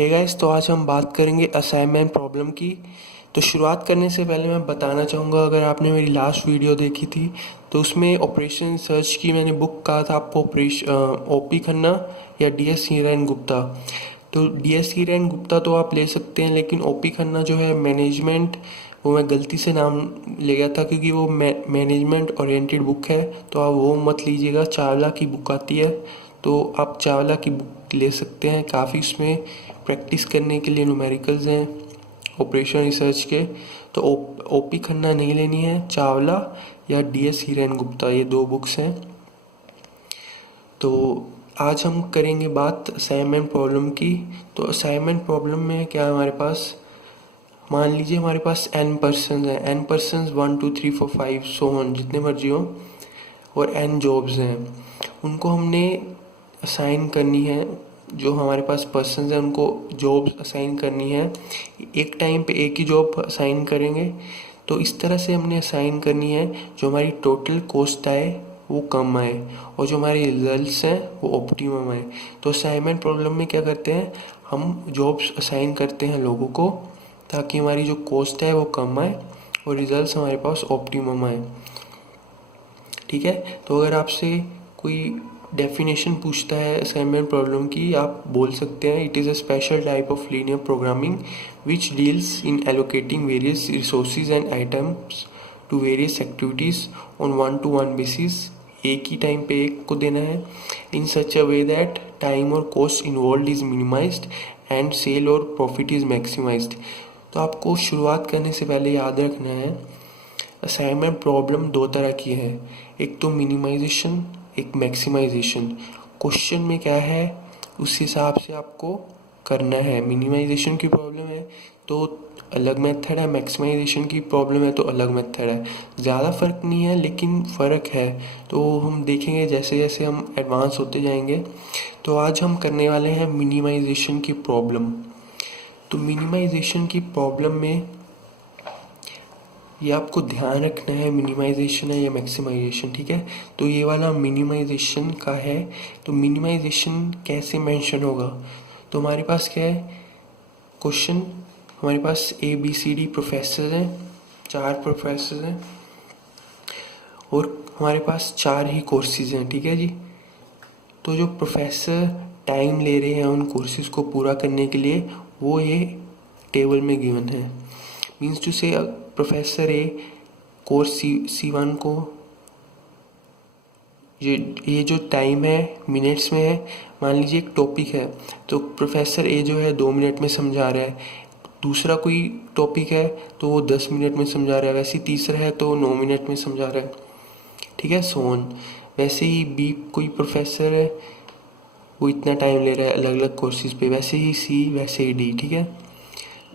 Hey guys, तो आज हम बात करेंगे असाइनमेंट प्रॉब्लम की। तो शुरुआत करने से पहले मैं बताना चाहूँगा, अगर आपने मेरी लास्ट वीडियो देखी थी तो उसमें ऑपरेशन रिसर्च की मैंने बुक कहा था आपको, ओपी खन्ना या डीएस हीरेन गुप्ता। तो डीएस हीरेन गुप्ता तो आप ले सकते हैं, लेकिन ओपी खन्ना जो है मैनेजमेंट, वो मैं गलती से नाम ले गया था क्योंकि वो मैनेजमेंट ओरिएंटेड बुक है, तो आप वो मत लीजिएगा। चावला की बुक आती है, तो आप चावला की बुक ले सकते हैं। काफ़ी इसमें प्रैक्टिस करने के लिए न्यूमेरिकल्स हैं ऑपरेशन रिसर्च के। तो ओपी खन्ना नहीं लेनी है, चावला या डीएस हीरेन गुप्ता, ये दो बुक्स हैं। तो आज हम करेंगे बात असाइनमेंट प्रॉब्लम की। तो असाइनमेंट प्रॉब्लम में क्या है हमारे पास, मान लीजिए हमारे पास n पर्सन हैं, n पर्सन 1 2 3 4 5 सो ऑन, जितने मर्जी हो, और n जॉब्स हैं। उनको हमने असाइन करनी है। जो हमारे पास पर्सन हैं उनको जॉब्स असाइन करनी है। एक टाइम पे एक ही जॉब असाइन करेंगे। तो इस तरह से हमने असाइन करनी है जो हमारी टोटल कॉस्ट आए वो कम आए और जो हमारे रिजल्ट्स हैं वो ऑप्टिमम आए। तो असाइनमेंट प्रॉब्लम में क्या करते हैं, हम जॉब्स असाइन करते हैं लोगों को ताकि हमारी जो कॉस्ट है वो कम आए और रिजल्ट्स हमारे पास ऑप्टिमम आए। ठीक है। तो अगर आपसे कोई डेफिनेशन पूछता है असाइनमेंट प्रॉब्लम की, आप बोल सकते हैं it is a special type of linear programming which deals in allocating various resources and items to various activities on one to one basis. एक ही टाइम पे एक को देना है, in such a way that time और cost involve is minimised and sale और profit is maximised. तो आपको शुरुआत करने से पहले याद रखना है, असाइनमेंट प्रॉब्लम दो तरह की है, एक तो मिनिमाइजेशन, एक मैक्सिमाइजेशन। क्वेश्चन में क्या है उस हिसाब से आपको करना है। मिनिमाइजेशन की प्रॉब्लम है तो अलग मेथड है, मैक्सिमाइजेशन की प्रॉब्लम है तो अलग मेथड है। ज़्यादा फ़र्क नहीं है लेकिन फ़र्क है, तो हम देखेंगे जैसे जैसे हम एडवांस होते जाएंगे। तो आज हम करने वाले हैं मिनिमाइजेशन की प्रॉब्लम। तो मिनिमाइजेशन की प्रॉब्लम में ये आपको ध्यान रखना है, मिनिमाइजेशन है या मैक्सिमाइजेशन। ठीक है। तो ये वाला मिनिमाइजेशन का है। तो मिनिमाइजेशन कैसे मेंशन होगा, तो हमारे पास क्या है क्वेश्चन, हमारे पास ABCD प्रोफेसर हैं, 4 प्रोफेसर हैं और हमारे पास 4 ही कोर्सेज हैं। ठीक है जी। तो जो प्रोफेसर टाइम ले रहे हैं उन कोर्सेज को पूरा करने के लिए, वो ये टेबल में गिवन है। मीन्स टू से प्रोफेसर ए कोर्स C1 को, ये जो टाइम है मिनट्स में है। मान लीजिए एक टॉपिक है तो प्रोफेसर ए जो है 2 मिनट में समझा रहा है, दूसरा कोई टॉपिक है तो वो 10 मिनट में समझा रहा है, वैसे ही तीसरा है तो 9 मिनट में समझा रहा है। ठीक है, सोन। वैसे ही बी कोई प्रोफेसर है, वो इतना टाइम ले रहा है अलग अलग कोर्सेज पे, वैसे ही सी, वैसे ही डी। ठीक है।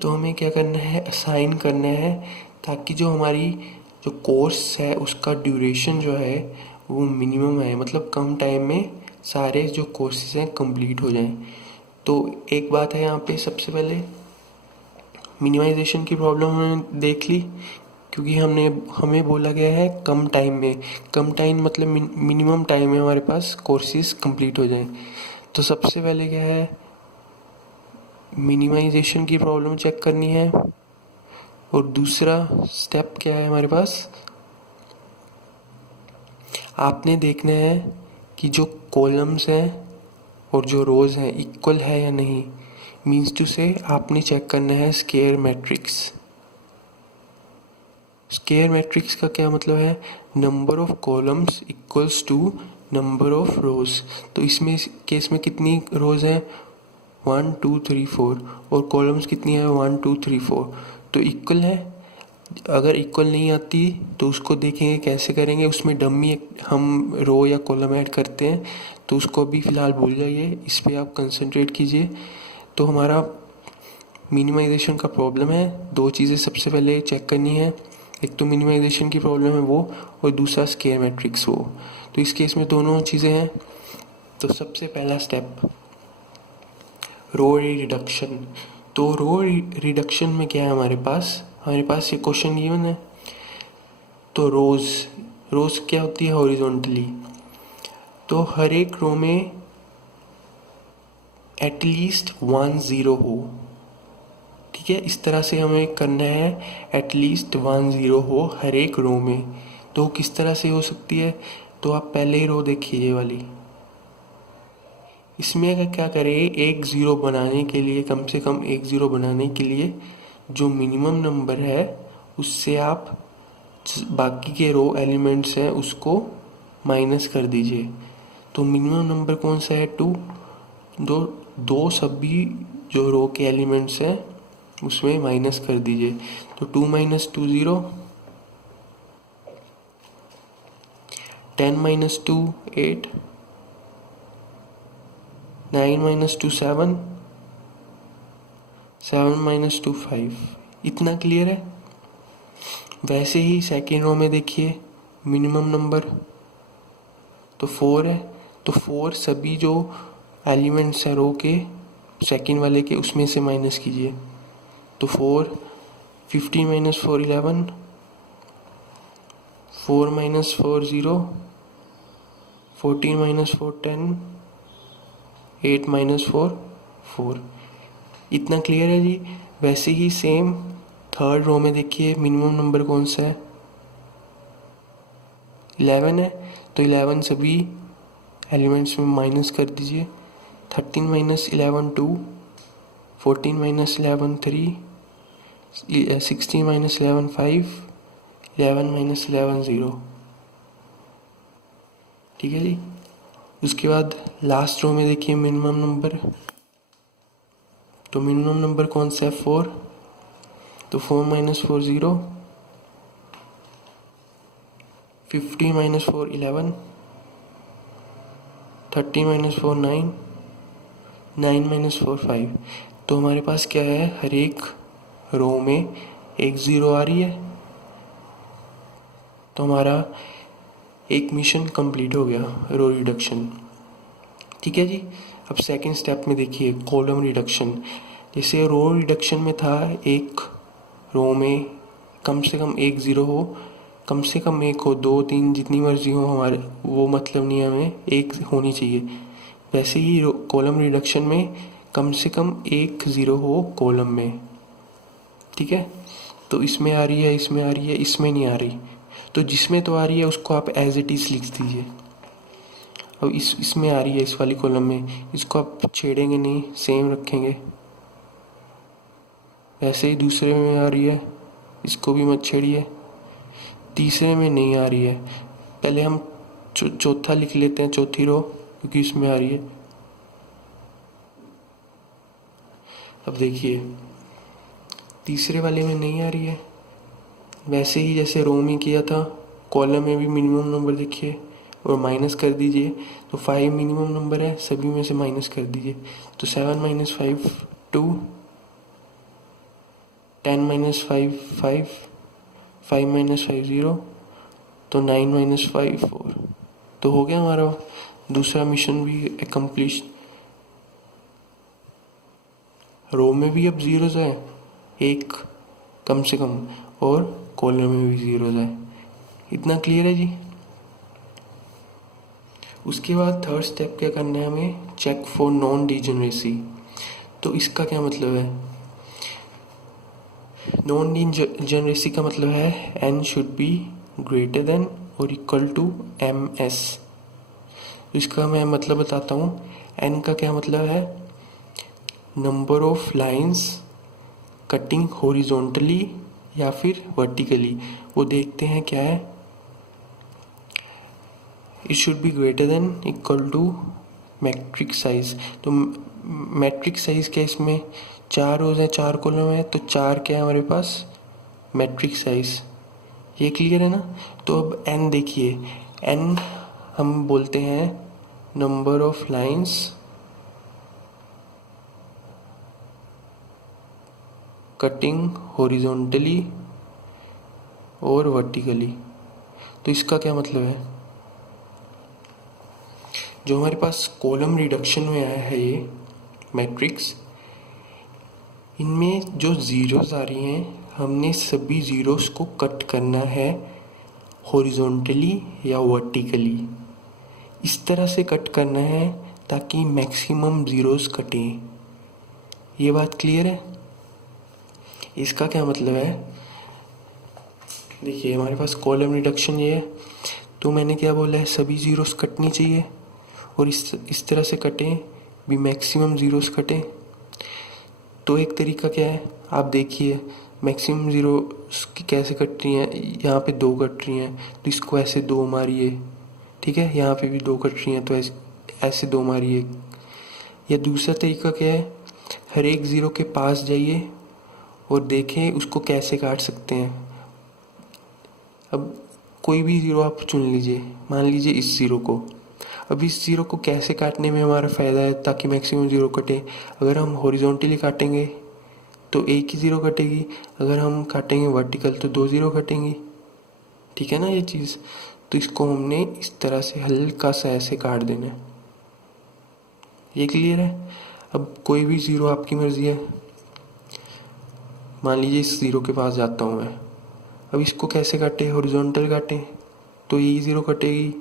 तो हमें क्या करना है, असाइन करना है ताकि जो हमारी जो कोर्स है उसका ड्यूरेशन जो है वो मिनिमम है, मतलब कम टाइम में सारे जो कोर्सेज हैं कंप्लीट हो जाएं। तो एक बात है यहाँ पे, सबसे पहले मिनिमाइजेशन की प्रॉब्लम हमने देख ली क्योंकि हमें बोला गया है कम टाइम में। कम टाइम मतलब मिनिमम टाइम में हमारे पास कोर्सेज कंप्लीट हो जाएं। तो सबसे पहले क्या है, मिनिमाइजेशन की प्रॉब्लम चेक करनी है और दूसरा स्टेप क्या है हमारे पास, आपने देखना है कि जो कॉलम्स हैं और जो रोज़ हैं इक्वल है या नहीं। मीन्स टू से आपने चेक करना है स्क्वायर मैट्रिक्स। स्क्वायर मैट्रिक्स का क्या मतलब है, number of columns equals to number of rows. तो इसमें केस में कितनी रोज हैं, 1 2 3 4, और कॉलम्स कितनी है, 1 2 3 4। तो इक्वल है। अगर इक्वल नहीं आती तो उसको देखेंगे कैसे करेंगे, उसमें डमी हम रो या कॉलम ऐड करते हैं, तो उसको अभी फ़िलहाल भूल जाइए, इस पर आप कंसंट्रेट कीजिए। तो हमारा मिनिमाइजेशन का प्रॉब्लम है, दो चीज़ें सबसे पहले चेक करनी है, एक तो मिनिमाइजेशन की प्रॉब्लम है वो, और दूसरा स्क्वायर मैट्रिक्स वो। तो इस केस में दोनों चीज़ें हैं। तो सबसे पहला स्टेप रो रिडक्शन। तो रो रिडक्शन में क्या है हमारे पास ये क्वेश्चन गिवन है। तो रोज़ क्या होती है, हॉरिजॉन्टली। तो हर एक रो में एटलीस्ट 1 0 हो। ठीक है, इस तरह से हमें करना है, एटलीस्ट 1 0 हो हर एक रो में। तो किस तरह से हो सकती है, तो आप पहले ही रो देखिए ये वाली। इसमें अगर क्या करें, एक ज़ीरो बनाने के लिए, कम से कम एक ज़ीरो बनाने के लिए जो मिनिमम नंबर है उससे आप बाकी के रो एलिमेंट्स हैं उसको माइनस कर दीजिए। तो मिनिमम नंबर कौन सा है, 2। दो सभी जो रो के एलिमेंट्स हैं उसमें माइनस कर दीजिए। तो 2 - 2 0, 10 - 2 8, 9 - 2 7, 7 - 2 5। इतना क्लियर है। वैसे ही सेकेंड रो में देखिए, मिनिमम नंबर तो 4 है। तो 4 सभी जो एलिमेंट्स हैं रो के सेकेंड वाले के उसमें से माइनस कीजिए। तो 4, 15 - 4 11, 4 - 4 0, 14 - 4 10, 8 - 4 4। इतना क्लियर है जी। वैसे ही सेम थर्ड रो में देखिए, मिनिमम नंबर कौन सा है, 11 है। तो 11 सभी एलिमेंट्स में माइनस कर दीजिए। 13 - 11 2, 14 - 11 3, 16 - 11 5, 11 - 11 0। ठीक है जी। उसके बाद लास्ट रो में देखिए मिनिमम नंबर, तो मिनिमम नंबर कौन सा है, 4। तो 4 - 4 0, 15 - 4 11, 30 - 4 9, 9 - 4 5। तो हमारे पास क्या है, हर एक रो में एक ज़ीरो आ रही है। तो हमारा एक मिशन कंप्लीट हो गया, रो रिडक्शन। ठीक है जी। अब सेकंड स्टेप में देखिए, कॉलम रिडक्शन। जैसे रो रिडक्शन में था, एक रो में कम से कम एक ज़ीरो हो, कम से कम एक हो, 2 3 जितनी मर्जी हो हमारे, वो मतलब नहीं है, हमें एक होनी चाहिए। वैसे ही कॉलम रिडक्शन में कम से कम एक ज़ीरो हो कॉलम में। ठीक है। तो इसमें आ रही है, इसमें आ रही है, इसमें नहीं आ रही। तो जिसमें तो आ रही है उसको आप एज इट इज़ लिख दीजिए। अब इसमें आ रही है, इस वाली कॉलम में, इसको आप छेड़ेंगे नहीं, सेम रखेंगे। ऐसे ही दूसरे में आ रही है, इसको भी मत छेड़िए। तीसरे में नहीं आ रही है, पहले हम चौथा लिख लेते हैं, चौथी रो, क्योंकि इसमें आ रही है। अब देखिए तीसरे वाले में नहीं आ रही है। वैसे ही जैसे रो में किया था, कॉलम में भी मिनिमम नंबर देखिए और माइनस कर दीजिए। तो 5 मिनिमम नंबर है, सभी में से माइनस कर दीजिए। तो 7 - 5 2, 10 - 5 5, 5 - 5 0, तो 9 - 5 4। तो हो गया हमारा दूसरा मिशन भी एकम्प्लिश। रो में भी अब ज़ीरोज़ है एक कम से कम, और कॉलम में भी ज़ीरोज़ है। इतना क्लियर है जी। उसके बाद थर्ड स्टेप क्या करना है हमें, चेक फॉर नॉन डिजेनरेसी। तो इसका क्या मतलब है, नॉन डिजेनरेसी का मतलब है n should be greater then और इक्वल टू ms। इसका मैं मतलब बताता हूँ। n का क्या मतलब है, number of lines cutting horizontally या फिर वर्टिकली। वो देखते हैं क्या है, it should be greater than equal to matrix size. तो मैट्रिक्स साइज क्या, इसमें 4 रोज है, 4 कॉलम है, तो 4 क्या है हमारे पास, मैट्रिक्स साइज। ये क्लियर है ना। तो अब n देखिए, n हम बोलते हैं number of lines cutting horizontally और वर्टिकली। तो इसका क्या मतलब है, जो हमारे पास कॉलम रिडक्शन में आया है ये मैट्रिक्स, इनमें जो ज़ीरोज़ आ रही हैं, हमने सभी ज़ीरोज़ को कट करना है हॉरिजॉन्टली या वर्टिकली। इस तरह से कट करना है ताकि मैक्सिमम ज़ीरोस कटें। ये बात क्लियर है? इसका क्या मतलब है, देखिए हमारे पास कॉलम रिडक्शन ये है, तो मैंने क्या बोला है, सभी ज़ीरोस कटनी चाहिए और इस तरह से कटें भी मैक्सिमम ज़ीरोस कटें। तो एक तरीका क्या है, आप देखिए मैक्सिमम ज़ीरोस की कैसे कट रही हैं। यहाँ पे 2 कट रही हैं तो इसको ऐसे 2 मारिए, ठीक है। यहाँ पे भी 2 कट रही हैं तो ऐसे 2 मारिए। या दूसरा तरीका क्या है, हर एक ज़ीरो के पास जाइए और देखें उसको कैसे काट सकते हैं। अब कोई भी ज़ीरो आप चुन लीजिए, मान लीजिए इस ज़ीरो को। अब इस ज़ीरो को कैसे काटने में हमारा फ़ायदा है ताकि मैक्सिमम ज़ीरो कटे। अगर हम हॉरिजॉन्टली काटेंगे तो एक ही ज़ीरो कटेगी, अगर हम काटेंगे वर्टिकल तो 2 ज़ीरो कटेंगी, ठीक है ना ये चीज़। तो इसको हमने इस तरह से हल्का सा ऐसे काट देना है। ये क्लियर है? अब कोई भी ज़ीरो आपकी मर्ज़ी है, मान लीजिए इस ज़ीरो के पास जाता हूँ मैं। अब इसको कैसे काटे, हॉरिजॉन्टल काटें तो यही ज़ीरो कटेगी,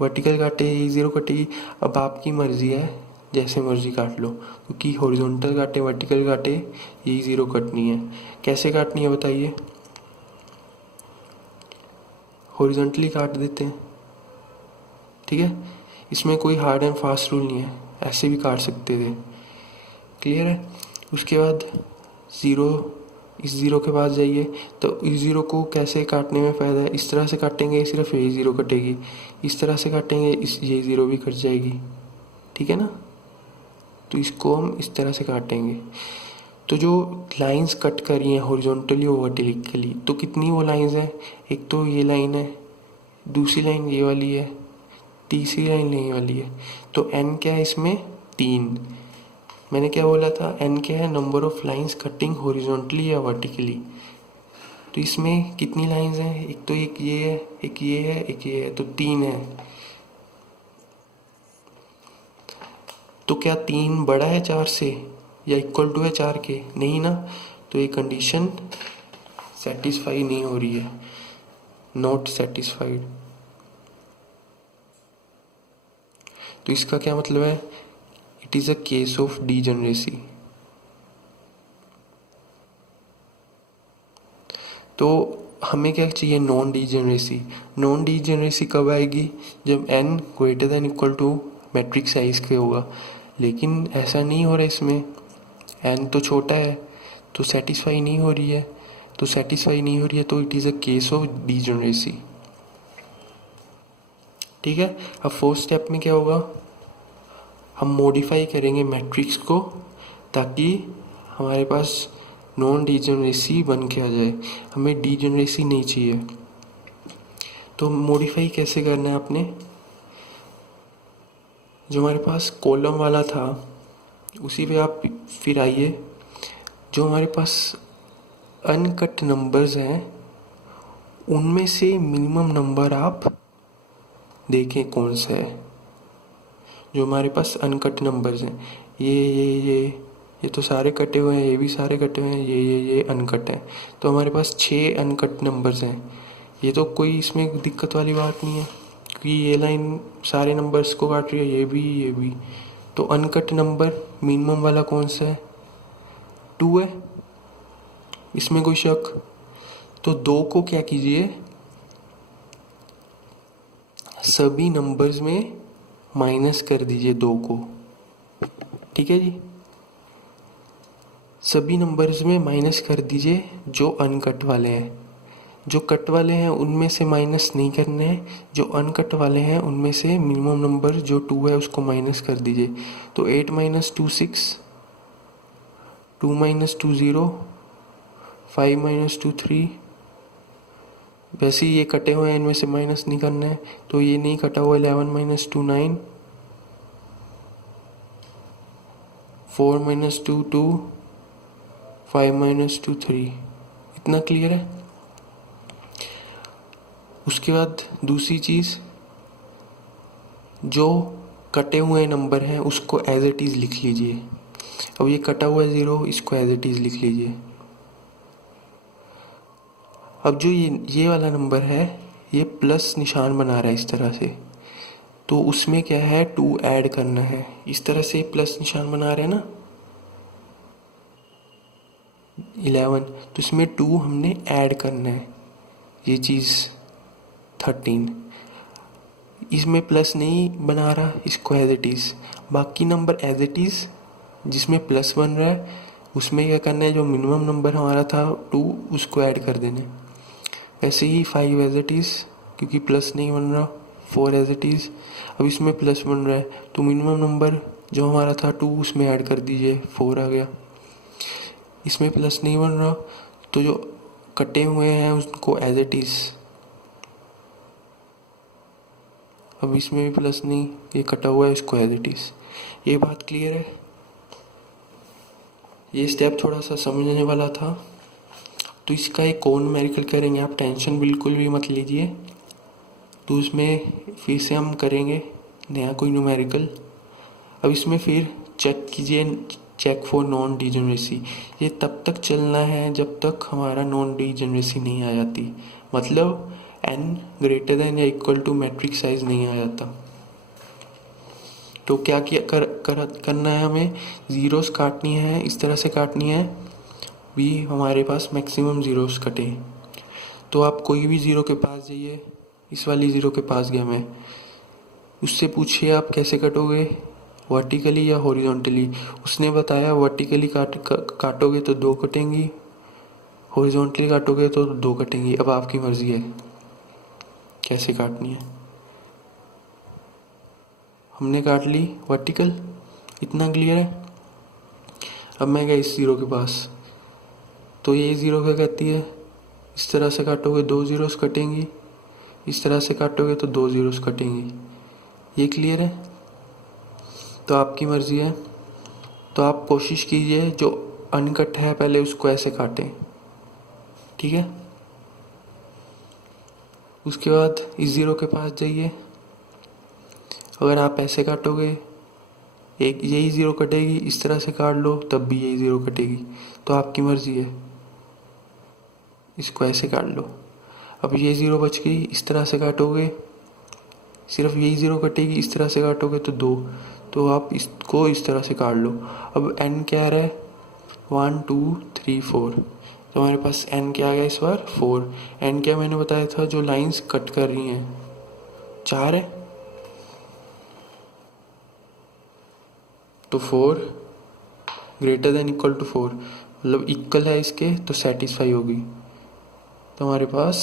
वर्टिकल काटे यही ज़ीरो कटेगी। अब आपकी मर्ज़ी है, जैसे मर्ज़ी काट लो, क्योंकि हॉरिजॉन्टल काटे वर्टिकल काटे यही ज़ीरो कटनी है। कैसे काटनी है बताइए? हॉरिजॉन्टली काट देते हैं, ठीक है। इसमें कोई हार्ड एंड फास्ट रूल नहीं है, ऐसे भी काट सकते थे। क्लियर है? उसके बाद इस ज़ीरो के पास जाइए, तो इस ज़ीरो को कैसे काटने में फ़ायदा है, इस तरह से काटेंगे सिर्फ यही ज़ीरो कटेगी, इस तरह से काटेंगे ये ज़ीरो भी कट जाएगी, ठीक है ना। तो इसको हम इस तरह से काटेंगे। तो जो लाइंस कट कर रही हैं हॉरिजॉन्टली और वर्टिकली, तो कितनी वो लाइंस हैं, एक तो ये लाइन है, दूसरी लाइन ये वाली है, तीसरी लाइन ये वाली है। तो n क्या है इसमें, 3। मैंने क्या बोला था, n क्या है, number of lines cutting horizontally या वर्टिकली। तो इसमें कितनी लाइंस हैं, एक तो एक ये है, एक ये है, एक ये है, तो 3 है। तो क्या 3 बड़ा है 4 से या इक्वल टू है 4 के, नहीं ना। तो ये कंडीशन सेटिस्फाई नहीं हो रही है, नॉट सेटिस्फाइड। तो इसका क्या मतलब है, it is a case of degeneracy. तो हमें क्या चाहिए, नॉन डीजेनरेसी। नॉन डीजेनरेसी कब आएगी, जब n greater than equal to matrix size के होगा। लेकिन ऐसा नहीं हो रहा इसमें, n तो छोटा है तो सेटिस्फाई नहीं हो रही है। तो it is a case of degeneracy, ठीक है। अब फोर्थ स्टेप में क्या होगा, हम मॉडिफाई करेंगे मैट्रिक्स को ताकि हमारे पास नॉन डीजेनरेसी बन के आ जाए। हमें डीजेनरेसी नहीं चाहिए। तो मॉडिफाई कैसे करना है आपने, जो हमारे पास कॉलम वाला था उसी पे आप फिर आइए। जो हमारे पास अनकट नंबर्स हैं उनमें से मिनिमम नंबर आप देखें कौन सा है। जो हमारे पास अनकट नंबर्स हैं, ये तो सारे कटे हुए हैं, ये भी सारे कटे हुए हैं, ये अनकट है। तो हमारे पास 6 अनकट नंबर्स हैं। ये तो कोई इसमें दिक्कत वाली बात नहीं है, क्योंकि ये लाइन सारे नंबर्स को काट रही है, ये भी। तो अनकट नंबर मिनिमम वाला कौन सा है, 2 है, इसमें कोई शक। तो 2 को क्या कीजिए, सभी नंबर्स में माइनस कर दीजिए 2 को, ठीक है जी। सभी नंबर्स में माइनस कर दीजिए जो अनकट वाले हैं। जो कट वाले हैं उनमें से माइनस नहीं करने हैं, जो अनकट वाले हैं उनमें से मिनिमम नंबर जो 2 है उसको माइनस कर दीजिए। तो 8 - 2 6, 2 - 2 0, 5 - 2 3। वैसे ही ये कटे हुए हैं, इनमें से माइनस नहीं करना है, तो ये नहीं कटा हुआ 11 - 2 9, 4 - 2 2, 5 - 2 3। इतना क्लियर है। उसके बाद दूसरी चीज़, जो कटे हुए नंबर हैं उसको एज इट इज़ लिख लीजिए। अब ये कटा हुआ 0, इसको एज इट इज़ लिख लीजिए। अब जो ये वाला नंबर है ये प्लस निशान बना रहा है इस तरह से, तो उसमें क्या है, 2 ऐड करना है। इस तरह से प्लस निशान बना रहे हैं ना 11, तो इसमें 2 हमने ऐड करना है, ये चीज़ 13। इसमें प्लस नहीं बना रहा, इसको एज इट इज़, बाकी नंबर एज इट इज़। जिसमें प्लस बन रहा है उसमें क्या करना है, जो मिनिमम नंबर हमारा था 2 उसको ऐड कर देना है। वैसे ही 5 एज इट इज़, क्योंकि प्लस नहीं बन रहा, 4 एज इट इज़। अब इसमें प्लस बन रहा है तो मिनिमम नंबर जो हमारा था 2 उसमें ऐड कर दीजिए, 4 आ गया। इसमें प्लस नहीं बन रहा तो जो कटे हुए हैं उसको एज इट इज़। अब इसमें भी प्लस नहीं, ये कटा हुआ है, इसको एज इट इज़। ये बात क्लियर है? ये स्टेप थोड़ा सा समझने वाला था। तो इसका एक और न्यूमेरिकल करेंगे, आप टेंशन बिल्कुल भी मत लीजिए। तो उसमें फिर से हम करेंगे नया कोई न्यूमेरिकल। अब इसमें फिर चेक कीजिए, चेक फॉर नॉन डिजेनरेसी। ये तब तक चलना है जब तक हमारा नॉन डिजेनरेसी नहीं आ जाती, मतलब n ग्रेटर देन या इक्वल टू मैट्रिक साइज नहीं आ जाता। तो क्या किया करना है, हमें ज़ीरोस काटनी है, इस तरह से काटनी है भी हमारे पास मैक्सिमम ज़ीरोस कटे। तो आप कोई भी ज़ीरो के पास जाइए, इस वाली ज़ीरो के पास गया मैं, उससे पूछिए आप कैसे कटोगे, वर्टिकली या हॉरिजॉन्टली। उसने बताया वर्टिकली काटोगे तो 2 कटेंगी, हॉरिजॉन्टली काटोगे तो 2 कटेंगी। अब आपकी मर्ज़ी है कैसे काटनी है। हमने काट ली वर्टिकल, इतना क्लियर है। अब मैं गया इस ज़ीरो के पास, तो ये ज़ीरो क्या कहती है, इस तरह से काटोगे 2 ज़ीरोस कटेंगी, इस तरह से काटोगे तो 2 ज़ीरोस कटेंगी। ये क्लियर है? तो आपकी मर्ज़ी है। तो आप कोशिश कीजिए जो अनकट है पहले उसको ऐसे काटें, ठीक है। उसके बाद इस ज़ीरो के पास जाइए, अगर आप ऐसे काटोगे एक यही ज़ीरो कटेगी, इस तरह से काट लो तब भी यही ज़ीरो कटेगी। तो आपकी मर्ज़ी है, इसको ऐसे काट लो। अब ये ज़ीरो बच गई, इस तरह से काटोगे सिर्फ यही ज़ीरो कटेगी, इस तरह से काटोगे तो 2, तो आप इसको इस तरह से काट लो। अब n क्या आ रहा है, 1 2 3 4, तो हमारे पास n क्या आ गया इस बार 4। n क्या मैंने बताया था जो लाइंस कट कर रही हैं, 4 है। तो 4 ग्रेटर देन इक्वल टू 4, मतलब इक्वल है इसके तो सेटिस्फाई होगी। तो हमारे पास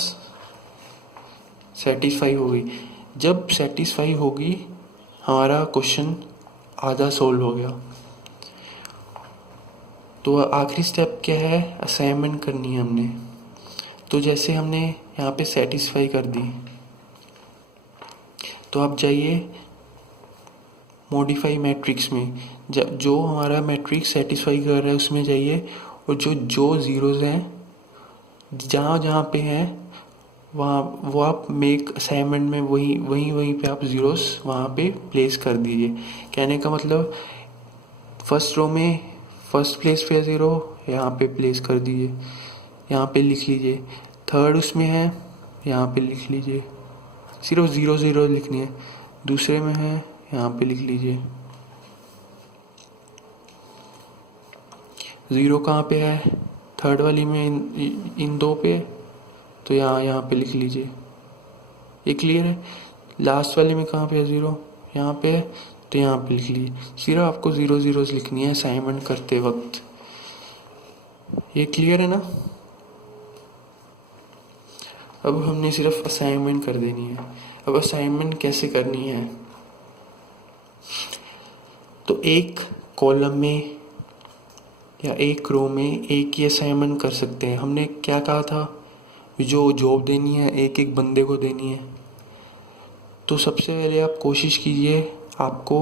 सेटिस्फाई होगी। जब सेटिस्फाई होगी हमारा क्वेश्चन आधा सोल्व हो गया। तो आखिरी स्टेप क्या है, असाइनमेंट करनी है हमने। तो जैसे हमने यहाँ पे सेटिस्फाई कर दी, तो आप जाइए मॉडिफाई मैट्रिक्स में, जो हमारा मैट्रिक्स सेटिस्फाई कर रहा है उसमें जाइए, और जो ज़ीरोज़ हैं जहाँ जहाँ पे हैं वहाँ वो आप मेक असाइनमेंट में वहीं पे आप ज़ीरोस वहाँ पे प्लेस कर दीजिए। कहने का मतलब फर्स्ट रो में फर्स्ट प्लेस पे ज़ीरो यहाँ पे प्लेस कर दीजिए, यहाँ पे लिख लीजिए। थर्ड उसमें है, यहाँ पे लिख लीजिए, सिर्फ 0 0 लिखनी है। दूसरे में है, यहाँ पे लिख लीजिए। 0 कहाँ पे है, थर्ड वाली में इन 2 पे, तो यहाँ पे लिख लीजिए। ये क्लियर है? लास्ट वाले में कहाँ पे है 0, यहाँ पे है, तो यहाँ पे लिख लीजिए। सिर्फ आपको 0 0 लिखनी है असाइनमेंट करते वक्त। ये क्लियर है ना? अब हमने सिर्फ असाइनमेंट कर देनी है। अब असाइनमेंट कैसे करनी है, तो एक कॉलम में या एक रो में एक ही असाइनमेंट कर सकते हैं। हमने क्या कहा था, जो जॉब देनी है एक एक बंदे को देनी है। तो सबसे पहले आप कोशिश कीजिए आपको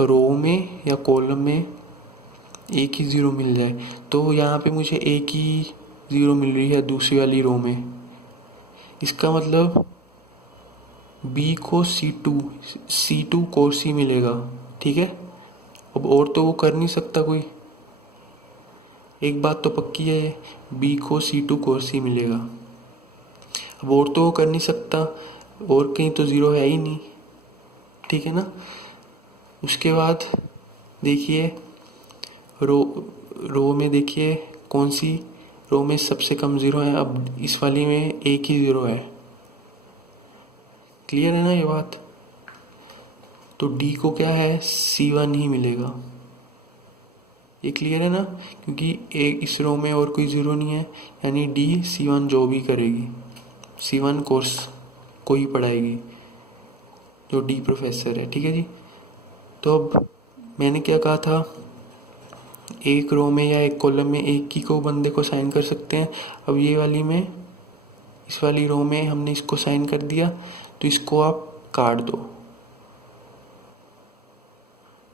रो में या कॉलम में एक ही ज़ीरो मिल जाए। तो यहाँ पे मुझे एक ही ज़ीरो मिल रही है दूसरी वाली रो में, इसका मतलब बी को C2 को C मिलेगा, ठीक है। अब और तो वो कर नहीं सकता कोई, एक बात तो पक्की है, बी को C2 को C मिलेगा। अब और तो वो कर नहीं सकता, और कहीं तो ज़ीरो है ही नहीं, ठीक है ना। उसके बाद देखिए रो में देखिए कौन सी रो में सबसे कम ज़ीरो है। अब इस वाली में एक ही ज़ीरो है। क्लियर है ना ये बात। तो डी को क्या है, C1 ही मिलेगा। ये क्लियर है ना, क्योंकि एक इस रो में और कोई ज़ीरो नहीं है, यानी डी C1 जो भी करेगी, C1 कोर्स को ही पढ़ाएगी जो डी प्रोफेसर है। ठीक है जी। तो अब मैंने क्या कहा था, एक रो में या एक कॉलम में एक ही को बंदे को साइन कर सकते हैं। अब ये वाली में, इस वाली रो में हमने इसको साइन कर दिया, तो इसको आप काट दो।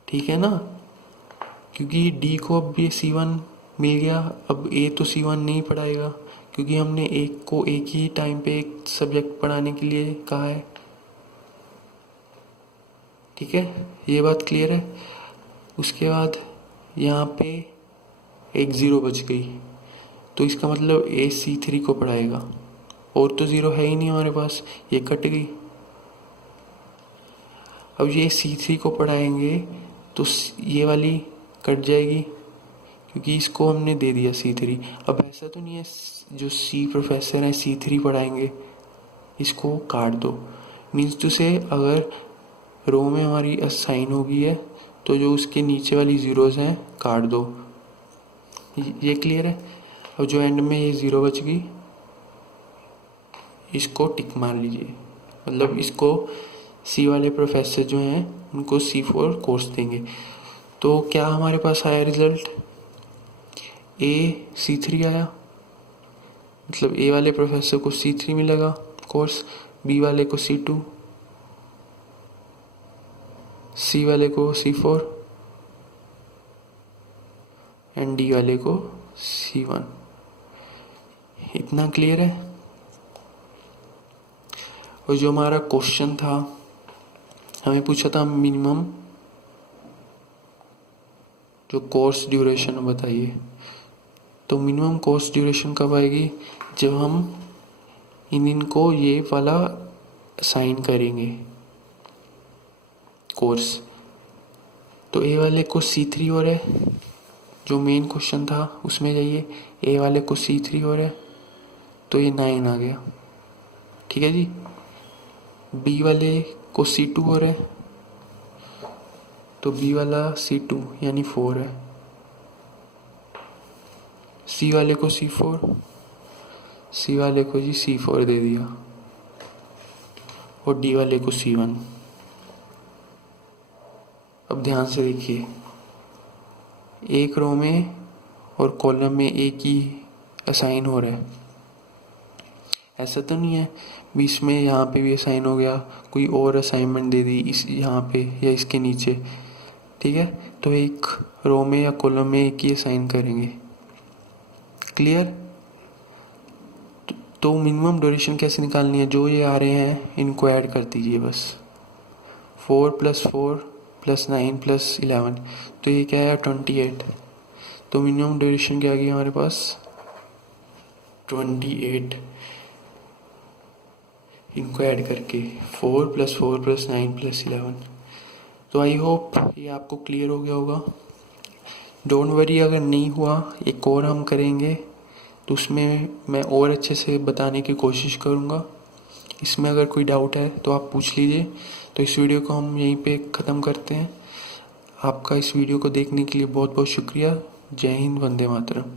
ठीक है ना, क्योंकि डी को अब ये C1 मिल गया। अब ए तो C1 नहीं पढ़ाएगा, क्योंकि हमने एक को एक ही टाइम पे एक सब्जेक्ट पढ़ाने के लिए कहा है। ठीक है, ये बात क्लियर है। उसके बाद यहाँ पे एक ज़ीरो बच गई, तो इसका मतलब ए C3 को पढ़ाएगा, और तो ज़ीरो है ही नहीं हमारे पास, ये कट गई। अब ये C3 को पढ़ाएंगे तो ये वाली कट जाएगी, क्योंकि इसको हमने दे दिया C3। अब ऐसा तो नहीं है जो C प्रोफेसर है C3 पढ़ाएंगे, इसको काट दो। मीन्स टू से अगर रो में हमारी असाइन हो गई है, तो जो उसके नीचे वाली ज़ीरोज़ हैं काट दो। ये क्लियर है। अब जो एंड में ये ज़ीरो बच गई, इसको टिक मार लीजिए, मतलब इसको C वाले प्रोफेसर जो हैं उनको C4 कोर्स देंगे। तो क्या हमारे पास आया रिज़ल्ट, ए C3 आया, मतलब ए वाले प्रोफेसर को C3 मिलेगा कोर्स, बी वाले को C2, सी वाले को C4 एंड डी वाले को C1। इतना क्लियर है। और जो हमारा क्वेश्चन था, हमें पूछा था मिनिमम जो कोर्स ड्यूरेशन बताइए। तो मिनिमम कोर्स ड्यूरेशन कब आएगी, जब हम इनको ये वाला साइन करेंगे कोर्स। तो ए वाले को C3 हो रहा है, जो मेन क्वेश्चन था उसमें जाइए, ए वाले को C3 हो रहा है, तो ये 9 आ गया। ठीक है जी। बी वाले को C2 हो रहा है, तो बी वाला C2 यानी 4 है। सी वाले को C4, सी वाले को जी C4 दे दिया, और डी वाले को C1। अब ध्यान से देखिए, एक रो में और कॉलम में एक ही असाइन हो रहा है, ऐसा तो नहीं है बीच में यहाँ पे भी असाइन हो गया, कोई और असाइनमेंट दे दी इस यहाँ पे या इसके नीचे। ठीक है, तो एक रो में या कॉलम में एक ही असाइन करेंगे। क्लियर। तो मिनिमम ड्यूरेशन कैसे निकालनी है, जो ये आ रहे हैं इनको ऐड कर दीजिए बस। 4 + 4 + 9 + 11, तो ये क्या है 28। तो मिनिमम ड्यूरेशन क्या आ गई हमारे पास 28। इनको ऐड करके 4 + 4 + 9 + 11। तो आई होप ये आपको क्लियर हो गया होगा। डोंट वरी, अगर नहीं हुआ एक और हम करेंगे तो उसमें मैं और अच्छे से बताने की कोशिश करूँगा। इसमें अगर कोई डाउट है तो आप पूछ लीजिए। तो इस वीडियो को हम यहीं पे ख़त्म करते हैं। आपका इस वीडियो को देखने के लिए बहुत बहुत शुक्रिया। जय हिंद, वंदे मातरम।